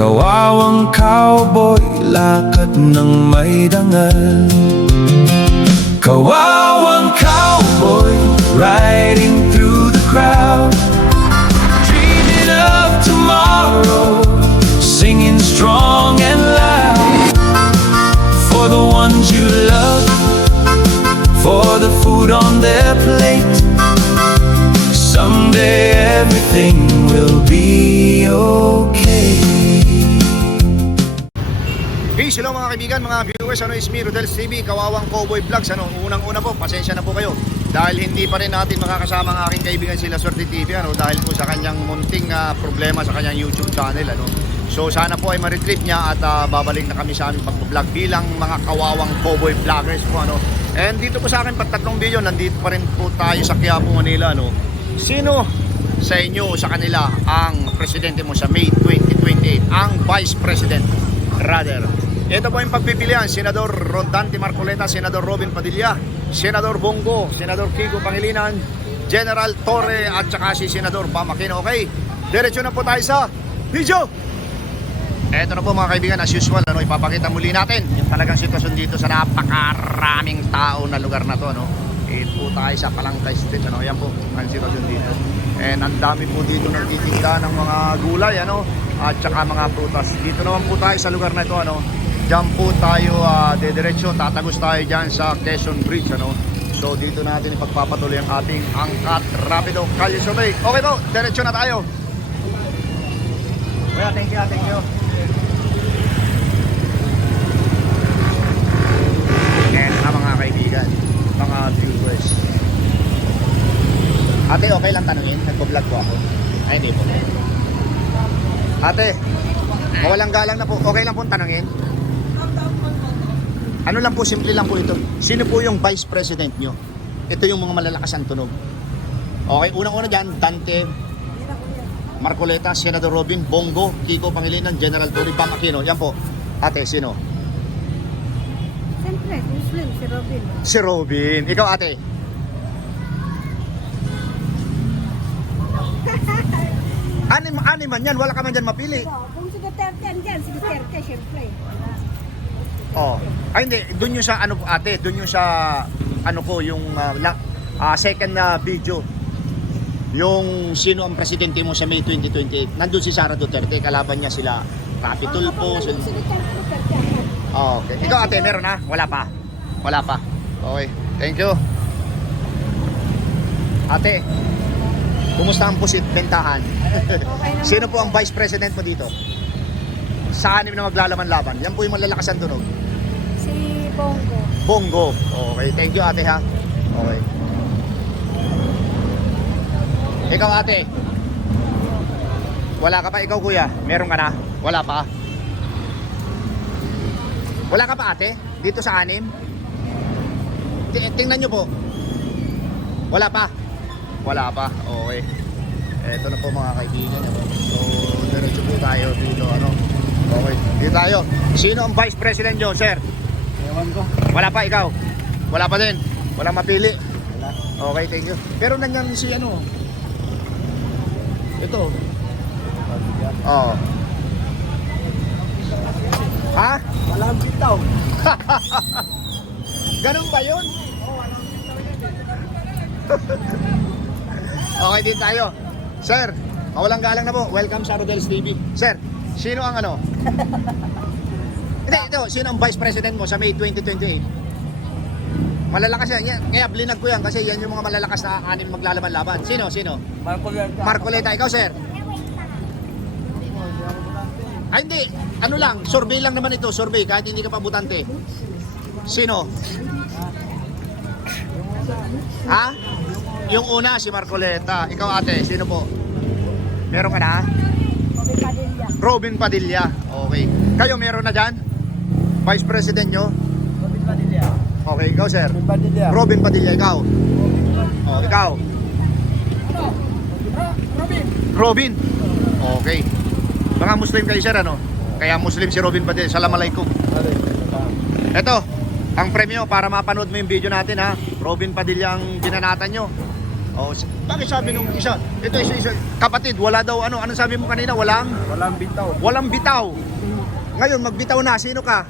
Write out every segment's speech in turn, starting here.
Kawawang cowboy, lakad ng may dangal. Kawawang cowboy, riding through the crowd, dreaming of tomorrow, singing strong and loud. For the ones you love, for the food on their plate, someday everything will be okay. Hey, hello mga kaibigan, mga viewers, is me, Rodel's TV, Kawawang Cowboy Vlogs. Unang-una po, pasensya na po kayo dahil hindi pa rin natin makakasama ang aking kaibigan sila Swerte TV, dahil po sa kanyang munting problema sa kanyang YouTube channel, So sana po ay ma-retrieve niya at babalik na kami sa aming pag-vlog bilang mga Kawawang Cowboy Vloggers po, And dito po sa akin, pagtatlong video, nandito pa rin po tayo sa Quiapo, Manila, Sino sa inyo, sa kanila, ang presidente mo sa May 2028, ang Vice President, rather? Ito po yung pagpipilian: Senador Rodante Marcoleta, Senador Robin Padilla, Senador Bongo, Senador Kiko Pangilinan, General Torre, at saka si Senador Bam Aquino. Okay, diretso na po tayo sa video. Ito na po mga kaibigan, as usual, ipapakita muli natin yung talagang sitwasyon dito sa napakaraming tao na lugar na to, Ito po tayo sa Palangka Street, Yan po ang sitwasyon dito. And ang dami po dito ng titinda ng mga gulay, at saka mga prutas. Dito naman po tayo sa lugar na ito, Diyan po tayo dediretso, tatagos tayo dyan sa Quezon Bridge, So dito natin ipagpapatuloy ang ating angkat rapido Kalye Survey. Okay po, diretso na tayo. Well, thank you. And mga kaibigan, mga viewers. Ate, okay lang tanungin? Nagpo-vlog po ako. Ay, hindi po. Ate, walang galang na po. Okay lang po tanungin? Ano lang po, simple lang po ito. Sino po yung Vice President nyo? Ito yung mga malalakas ang tunog. Okay, unang-una dyan, Dante Marcoleta, Senador Robin, Bongo, Kiko Pangilinan, General Torre, Bam Aquino. Yan po. Ate, sino? Siyempre, Muslim, si Robin. Si Robin. Ikaw, ate? Ani man yan, wala ka man dyan mapili. Kung si Duterte andyan, si Duterte, siyempre. Oh. Ay hindi, doon yung sa ano ate, doon yung sa ano ko yung second video. Yung sino ang presidente mo sa May 2028. Nandun si Sara Duterte, kalaban niya sila Rapi Tulfo. Si Duterte. Oh, okay. Ikaw ate, meron na? Wala pa. Okay, thank you. Ate, kumusta ang pusit bentahan? Okay naman. Sino po ang Vice President mo dito? Sa anim na maglalaban-laban. Yan po yung malalakas ang tunog. Si Bongo. Bongo. Okay, thank you ate ha. Okay. Ikaw ate. Wala ka pa ikaw kuya? Meron ka na? Wala pa? Wala ka pa ate? Dito sa anim? Tingnan nyo po. Wala pa? Wala pa. Okay. Eto na po mga kaibigan. So, diretso po tayo dito. Okay, dito tayo. Sino ang Vice President nyo, sir? Ewan ko. Wala pa, ikaw? Wala pa din? Walang mapili? Wala. Okay, thank you. Pero nandiyan si ito. Oo. Ha? Walang bitaw. Ganun ba yun? Okay, dito tayo. Sir, mawalang galang na po. Welcome sa Rodel's TV. Sir, sino ang Hindi, ito, sino ang Vice President mo sa May 2028? Malalakas yan. Kaya blinag ko yan kasi yan yung mga malalakas na anim maglalaban-laban. Sino? Marcoleta. Marcoleta. Ikaw, sir? Ay, hindi. Ano lang, survey lang naman ito. Survey, kahit hindi ka pa butante. Sino? Ha? Yung una, si Marcoleta. Ikaw, ate, sino po? Meron ka na? Robin Padilla. Robin Padilla. Okay. Kayo, meron na dyan? Vice President nyo? Robin Padilla. Okay, ikaw, sir? Robin Padilla. Robin Padilla, ikaw? Oh, ikaw? Robin. Robin? Okay. Mga Muslim kayo, sir, Kaya Muslim si Robin Padilla. Assalamualaikum. Ito, ang premyo para mapanood mo yung video natin, ha? Robin Padilla ang ginanatan nyo. Oh, bakit sabi nung isa? Ito isa, kapatid, wala daw ano sabi mo kanina? Walang bitaw. Ngayon magbitaw na, sino ka?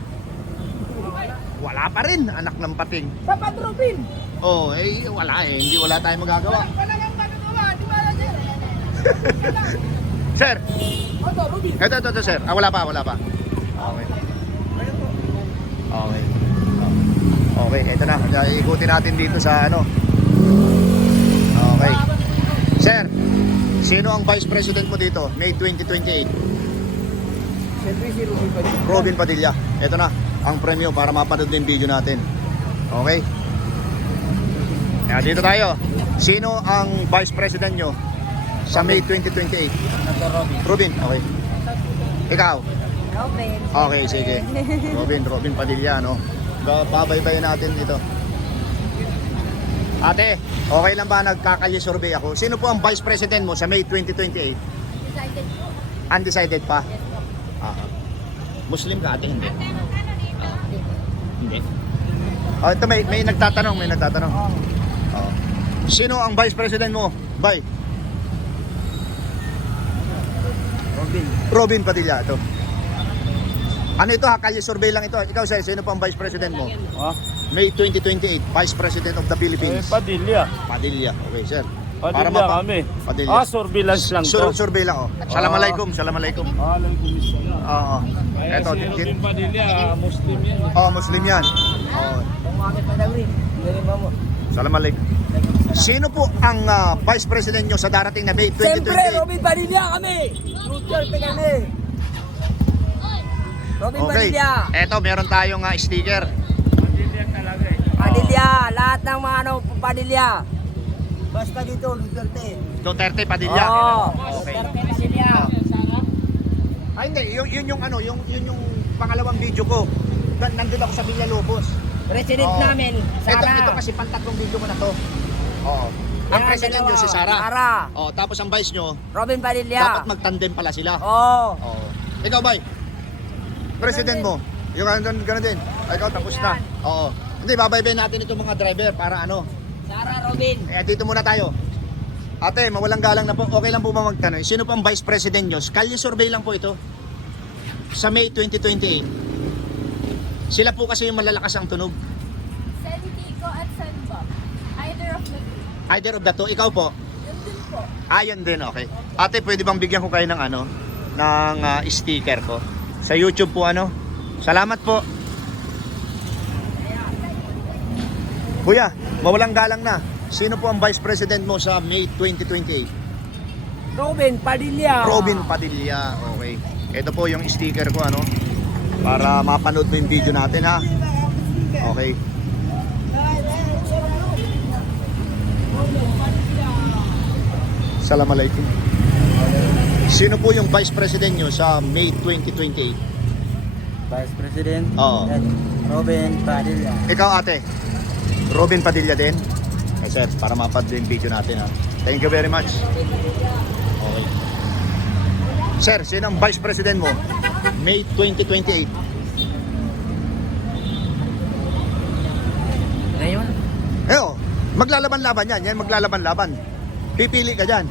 Wala pa rin, anak ng pating. Sa Padrobin. Oh, wala hindi wala tayong magagawa. Wala kang magagawa, di ba na sir? Sir, Oto, Rubin. ito sir. Wala pa. Okay. Okay, ito na. Ikutin natin dito sa ano. Okay. Sir, sino ang Vice President mo dito? May 2028. Siyempre si Ruby pa din. Robin Padilla. Ito na, ang premyo para mapanood din video natin. Okay? Dito tayo. Sino ang Vice President nyo sa May 2028? Robin, okay. Ikaw? Robin. Okay, sige. Robin Padilla, no? Babaybayin natin dito. Ate, okay lang ba nagkakalye survey ako? Sino po ang Vice President mo sa May 2028? Decided po. Undecided pa? Muslim ka ate? Hindi. Hindi. Oh, ito may nagtatanong, Oh. Sino ang Vice President mo? Bay? Robin Padilla, ito. Ano ito ha? Kalye survey lang ito. Ikaw sir, sino po ang Vice President mo? May 2028, Vice President of the Philippines. Padilla. Padilla. Okay, sir. Padilla kami. Padilla. Surveillance lang to. Survey lang, oh. Assalamualaikum. Oo. Eto, Robin Padilla, Muslim yan. Muslim yan. Oh. Pumangit pa daw rin. Hindi rin mo. Assalamualaikum. Sino po ang Vice President nyo sa darating na May 2028? Siyempre, Robin Padilla kami. Duterte kami. Robin Okay. Padilla. Eto, meron tayong sticker. Padilla talaga eh. Padilla. Lahat ng mga Padilla. Basta dito, Duterte. Duterte Padilla. Oo. Okay. Duterte Padilla. Ay hindi, yun yung pangalawang video ko. Nandun ako sa Villalobos. President Oo. namin, Sara. Ito kasi pantatlong video ko na to. Oo. Ang Yan, president nyo dalawa. si Sara. Sara. Oh, tapos ang vice nyo, Robin Padilla. dapat magtandem pala sila. Oo. Oo. Ikaw, bay? President mo? Yung ganun din. Ay, ikaw, tapos na. Oo. Hindi, babaybayin natin itong mga driver para ano. Sara, Robin. Dito muna tayo. Ate, mawalang galang na po. Okay lang po ba magtanong? Sino po ang Vice President nyo? Kalye survey lang po ito. Sa May 2028. Sila po kasi yung malalakas ang tunog. San Kiko at San Bob. Either of the two. Either of the two. Ikaw po? Yun din po. Yun din, okay. Ate, pwede bang bigyan ko kayo ng ano? Ng sticker ko? Sa YouTube po ano? Salamat po. Kuya, mawalang galang na. Sino po ang Vice President mo sa May 2028? Robin Padilla. Robin Padilla. Okay. Ito po yung sticker ko ano. Para mapanood mo yung video natin ha. Okay. Assalamualaikum. Sino po yung Vice President nyo sa May 2028? Vice President. Oo. Robin Padilla. Ikaw ate, Robin Padilla din? Sir, para mapanood yung video natin ha. Thank you very much. Okay. Sir, sino ang Vice President mo? May 2028. Ngayon? Maglalaban-laban yan. Yan maglalaban-laban. Pipili ka dyan.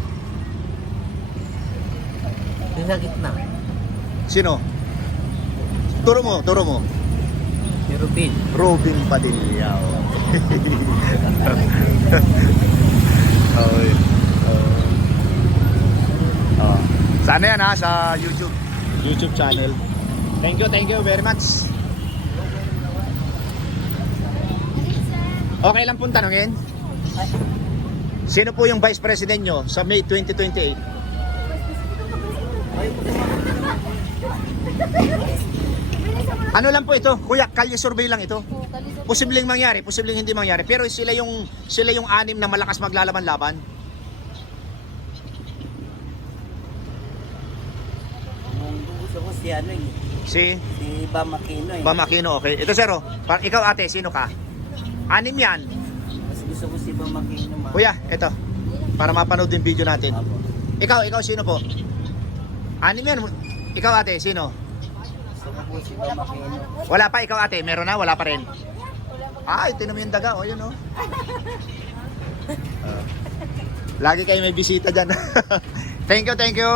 Sa gitna. Sino? Turo mo. Si Robin. Robin Padilla. Okay. Sana yan ha, sa YouTube channel. Thank you very much. Okay lang pong tanongin. Sino po yung Vice President nyo sa May 2028? Ano lang po ito? Kuya, kalye survey lang ito. Posibleng mangyari, posibleng hindi mangyari. Pero sila yung anim na malakas maglalaban-laban. Gusto ko si ano eh. Si Bam Aquino eh. Bam Aquino, okay. Ito sir, ikaw ate, sino ka? Anim yan. Mas gusto ko si Bam Aquino. Kuya, ito. Para mapanood yung video natin. Ikaw sino po? Anim yan. Ikaw ate, sino? Gusto ko po si Bam Aquino. Wala pa, ikaw ate, meron na? Wala pa rin. Ay, tinan mo yung daga, o yun o. Lagi kayo may bisita dyan. Thank you, thank you.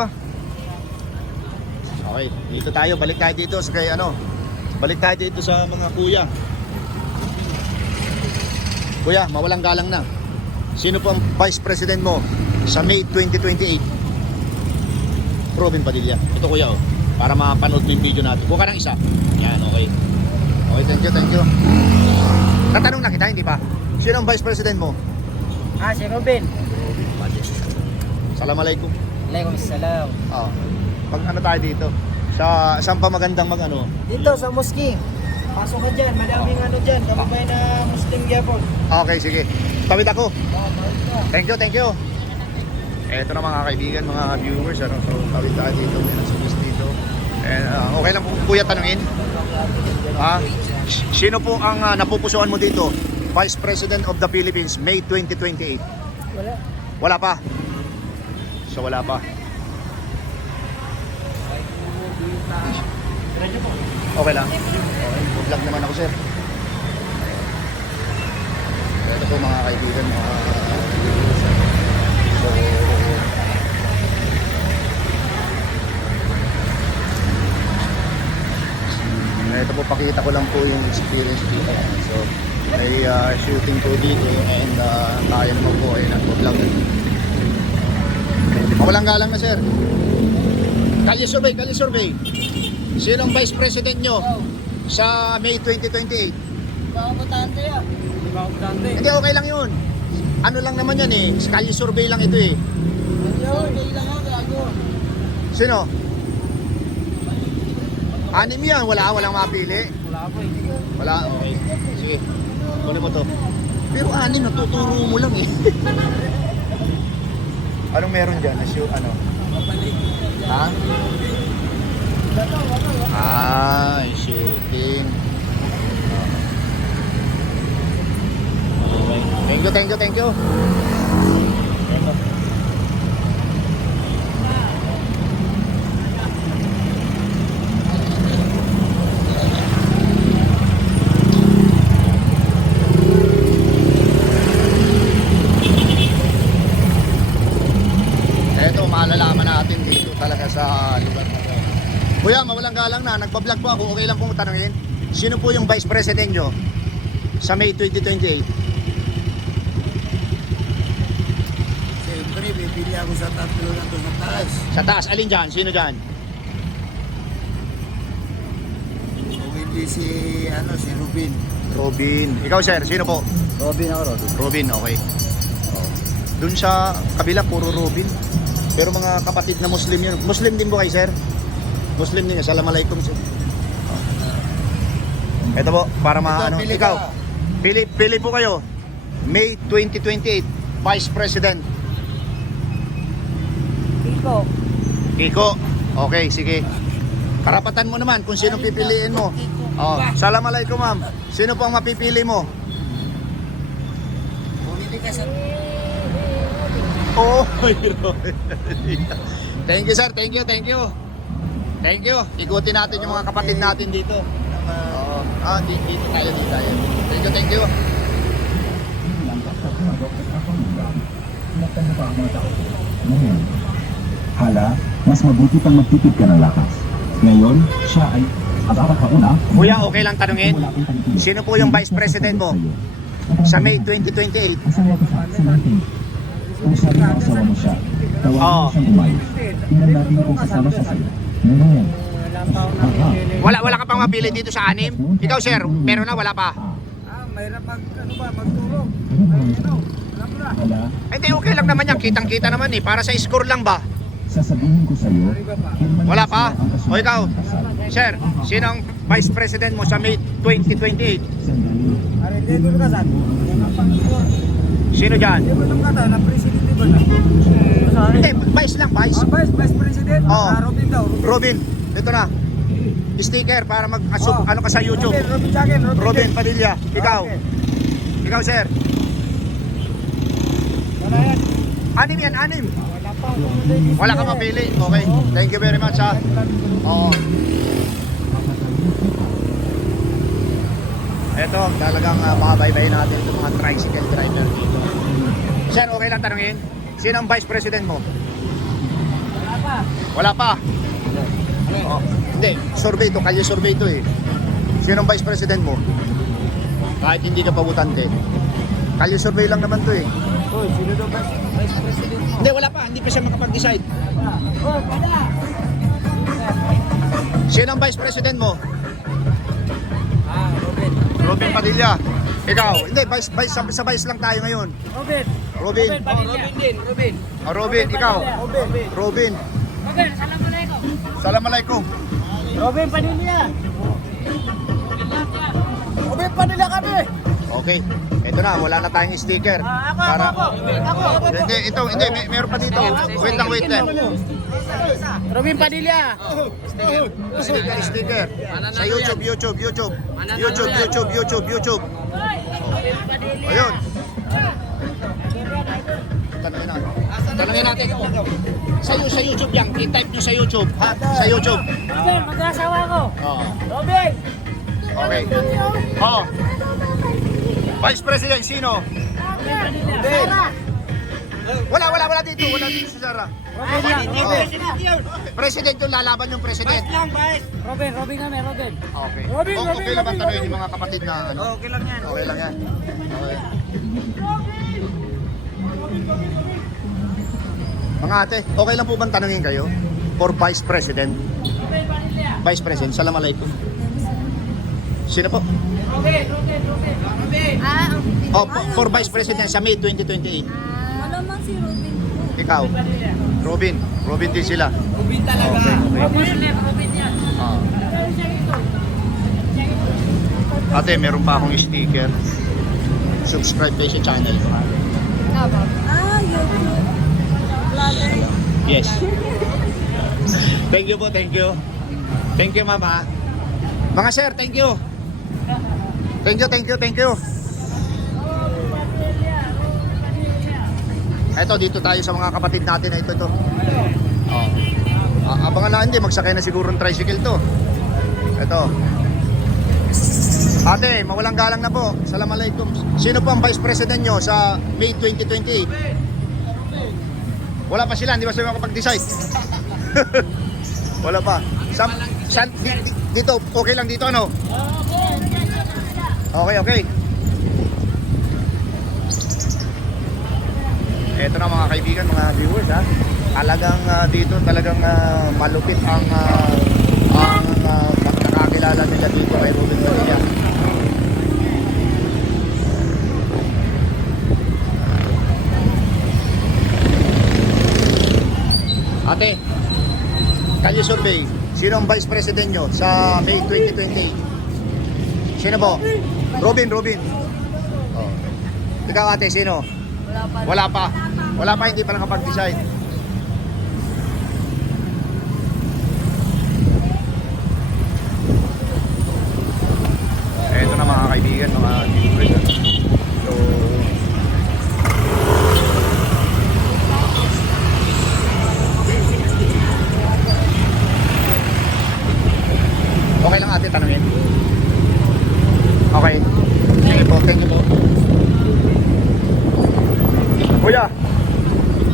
Okay, dito tayo. Balik tayo dito sa kay ano. Balik tayo dito sa mga kuya. Kuya, mawalang galang na. Sino po ang Vice President mo sa May 2028? Robin Padilla. Ito kuya oh. Para mapanood mo yung video natin. Buka ng isa. Yan, okay. Okay, thank you, thank you. Tatanong na kita, hindi pa? Sino ang Vice President mo? Si Robin. Assalamualaikum. Waalaikumsalam. Oh. Pag ano tayo dito? Sa saan pa magandang mag ano? Dito sa mosque. Pasok ka dyan, madaming ano dyan, kababayan na Muslim Japon. Okay, sige. Tawid ako. Thank you, thank you. Eto na mga kaibigan, mga viewers, ano, so tawid tayo dito, may nasa dito. And, okay lang po, kuya, tanungin. Sino po ang napupusuan mo dito? Vice President of the Philippines, May 2028. Wala. Wala pa. So wala pa. Okay lang. Okay. Vlog naman ako, sir. Ito po mga kaibigan, mga so ito po, pakita ko lang po yung experience dito. So may shooting po dito and tayo naman po ay nag-vlog. Walang galang na, sir. Kalye survey. Sino ang Vice President nyo sa May 2028? Bangabutante yan. Bangabutante. Hindi, okay lang yun. Ano lang naman yan eh. Kalye survey lang ito eh. Survey lang ako, gago. Sino? Anim yan. Walang mapili. Wala po eh. Wala, okay. Sige. Kunin mo to. Pero anim, natuturo mo lang eh. Anong meron dyan? Ano? Ha? Shooting. Okay. Thank you. Eto, malalaman natin dito talaga sa lugar na to. Kuya, mawalang galang na. Nagpa-vlog po ako. Okay lang pong tanungin. Sino po yung Vice President nyo sa May 2028? Siyempre, bibili ako sa tatlo na ito sa taas. Sa taas, alin dyan? Sino dyan? Kung hindi si Robin. Robin. Ikaw, sir, sino po? Robin ako, Robin. Robin, okay. Doon sa kabila, puro Robin. Pero mga kapatid na Muslim yun. Muslim din po kayo, sir? Muslim din. Assalamualaikum, sir. Ito po, para maano. pili Ikaw, ka. pili po kayo. May 2028, Vice President. Kiko. Okay, sige. Karapatan mo naman kung sino pipiliin mo. Oh, assalamualaikum, ma'am. Sino po ang mapipili mo? Bumili ka sa... Oh, thank you, sir. Thank you. Ikutin natin yung mga kapatid natin dito. Dito tayo. Thank you. Hala, mas mabuti pang magtipid ka ng lakas. Ngayon, siya ay kauna. Kuya, okay lang tanungin. Sino po yung Vice President mo sa May 2028? Asawa ko sa natin. Kung sabi ng asawa mo siya, tawagin mo siyang umayos. Tingnan natin kung kasama siya sa'yo. Ngayon. Wala ka pang mapili dito sa anim? Ikaw, sir, meron na, wala pa? Mayroon magturo. Hala, Hindi, okay lang naman yan. Kitang-kita naman eh. Para sa score lang ba? sasabihin ko sa'yo, Wala pa? O ikaw, sir, sino ang Vice President mo sa May 2028? Sino dyan? Hindi, Vice lang, Vice. Vice President? Oo. Robin daw. Robin, ito na. Sticker para mag-assume ano ka sa YouTube. Robin sa akin. Robin Padilla, ikaw. Ikaw, sir. Anim yan, anim. Wala ka mapili. Okay. Thank you very much, ha. Oo. Ito, talagang makabaybay natin itong mga tricycle driver dito. Sir, okay lang tanungin. Sino ang vice president mo? Wala pa. Oh, hindi, survey to, kalye survey to eh. Sino ang vice president mo? Kahit hindi ka pa butante. Kalye survey lang naman to eh. Oh, sino daw vice president mo? Hindi, wala pa, hindi pa siya makapag-decide. Oh, wala. Sino ang vice president mo? Robin. Robin Padilla. Ikaw, hindi, sa vice lang tayo ngayon. Robin. Robin. Robin din, Robin. Oh, Robin, ikaw. Robin. Robin. Robin, assalamualaikum. Assalamualaikum. Robin Padilla. Robin Padilla kami. Okay, ito na, wala na tayong sticker. Ako. Hindi, ito, hindi, meron pa dito. Wait lang. Robin Padilla. Sticker. Sa YouTube. Ayun. Tanungin natin. Sa YouTube yan, i-type nyo sa YouTube. Ha? Sa YouTube. Robin, mag-asawa ko. Oo. Robin! Okay. Oh. Vice President, sino? Wala dito. Wala dito si Sarah. President yung lalaban yung president. Robin kami, Robin. Okay. Robin, Okay lang ba tanongin yung mga kapatid na ano? Okay lang yan. Okay lang yan. Okay. Mga ate, okay lang po bang tanongin kayo? For Vice President? Vice President, Assalamualaikum. Sino po? Robin. Oh, for Vice President sa May 2028. Malamang si Robin. Ikaw? Robin din sila. Robin talaga. Robin yan. Ate, meron pa akong sticker. Subscribe kayo sa channel ko. YouTube. Yes. Thank you po, thank you. Thank you, mama. Mga sir, thank you. Thank you. Eto, dito tayo sa mga kapatid natin na ito. Oh. Abangan na, hindi, magsakay na siguro ng tricycle to. Eto. Ate, mawalang galang na po. Assalamualaikum. Sino po ang Vice President nyo sa May 2028? Wala pa sila, hindi ba sila makapag-decide? Wala pa. Dito, okay lang dito, ano? Okay. Eto na mga kaibigan, mga viewers ha. Talagang dito malupit ang nakakilala nila dito kay Robin Padilla. Ate, kalye survey, sino ang Vice President nyo sa May 2028? Sino po? Robin. Oh. Ikaw ate, sino? Wala pa, hindi pa nakapag-decide. Eto na mga kaibigan, mga viewers. So, okay lang ate, tanungin. Okay. Thank you po. Kuya,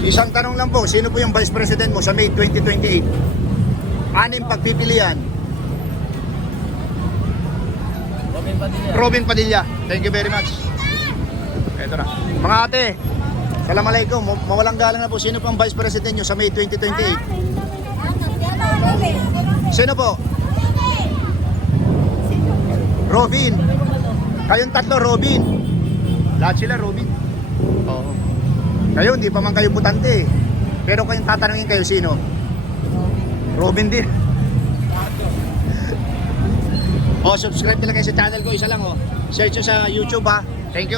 isang tanong lang po, sino po yung Vice President mo sa May 2028? Anim pagpipilian. Robin Padilla. Thank you very much. Eto na. Mga ate, Assalamualaikum. Mawalang galang na po, sino po ang Vice President nyo sa May 2028? Sino po? Robin. Kayong tatlo, Robin. Lahat sila, Robin. Oo. Kayo, hindi pa man kayo butante. Pero kayong tatanungin kayo, sino? Robin din. Subscribe nila kayo sa channel ko, isa lang Search nyo sa YouTube ha. Thank you.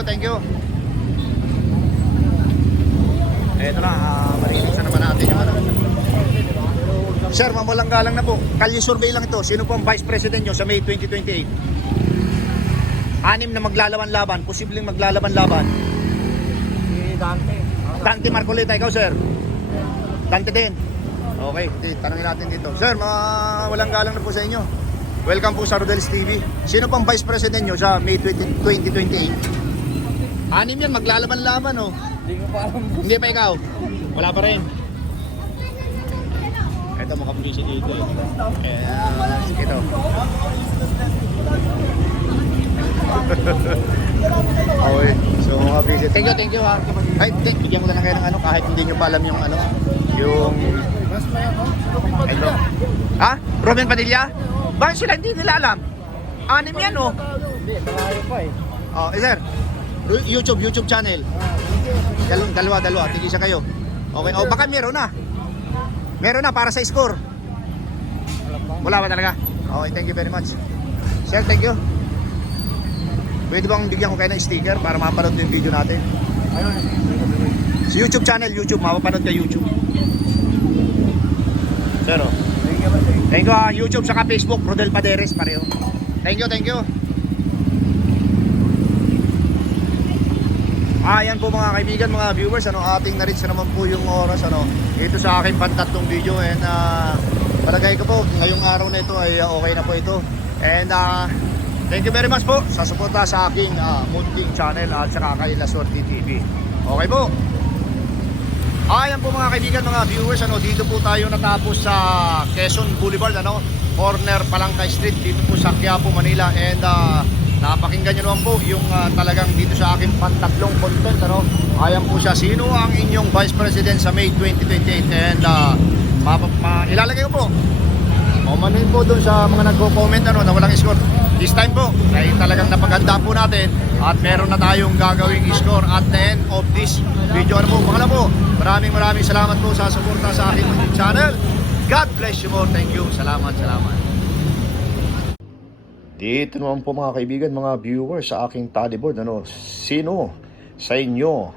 Eto na, marinig sa naman natin yung Sir, mamulang galang na po. Kalye survey lang ito. Sino po ang Vice President nyo sa May 2028? Anim na maglalaban-laban, posibleng maglalaban-laban. Dante Marcolita, ikaw sir? Dante din? Okay, tanongin natin dito. Sir, walang galang na po sa inyo. Welcome po sa Rodel's TV. Sino pang Vice President nyo sa May 2028? Anim yan, maglalaban-laban Hindi ko pa alam. Hindi pa ikaw? Wala pa rin. Ito mukhang busy dito eh. Ito. Okay. So mga busy. Thank you ha. Ay, bigyan ko na lang kayo ng ano kahit hindi nyo pa alam yung ano. Yung... Ito. Ha? Robin Padilla? Bakit sila hindi nila alam? Anim yan oh. Hindi, malayo pa eh. Oh, sir. YouTube channel. Dalawa. Tigisa kayo. Okay. Oh, baka meron na. Meron na para sa score. Wala ba talaga? Okay, thank you very much. Sir, thank you. Pwede bang bigyan ko kayo ng sticker para mapanood yung video natin? Sa YouTube channel, mapapanood ka YouTube. Sir, oh. Thank you ha. YouTube saka Facebook, Rodel Paderes, pareho. Thank you. Ayan po mga kaibigan, mga viewers, ating na-reach naman po yung oras ito sa aking pantatlong video and palagay ko po ngayong araw na ito ay okay na po ito and thank you very much po sa suporta sa aking munting channel at saka kay La Suerte TV. Okay po. Ayan po mga kaibigan, mga viewers, dito po tayo natapos sa Quezon Boulevard, corner Palangka Street, dito po sa Quiapo, Manila and napakinggan nyo naman po yung talagang dito sa aking pantatlong content ayan po siya, sino ang inyong Vice President sa May 2028 and ilalagay ko po manuhin po doon sa mga nagko-comment na walang score this time po ay talagang napaganda po natin at meron na tayong gagawing score at the end of this video Pangalawa po, maraming salamat po sa suporta sa aking channel. God bless you more. Thank you. Salamat. Dito naman po mga kaibigan, mga viewers sa aking tallyboard, sino sa inyo,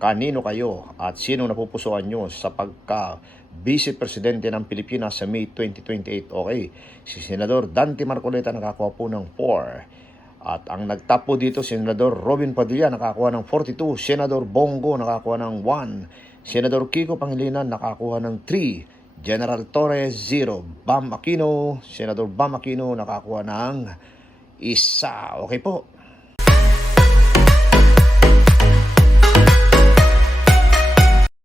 kanino kayo at sino napupusuan nyo sa pagka Vice Presidente ng Pilipinas sa May 2028? Okay, si Senador Dante Marcoleta nakakuha po ng 4 at ang nagtap po dito, Senador Robin Padilla nakakuha ng 42, Senador Bongo nakakuha ng 1, Senador Kiko Pangilinan nakakuha ng 3, General Torres 0, Senador Bam Aquino nakakuha ng 1. Okay po.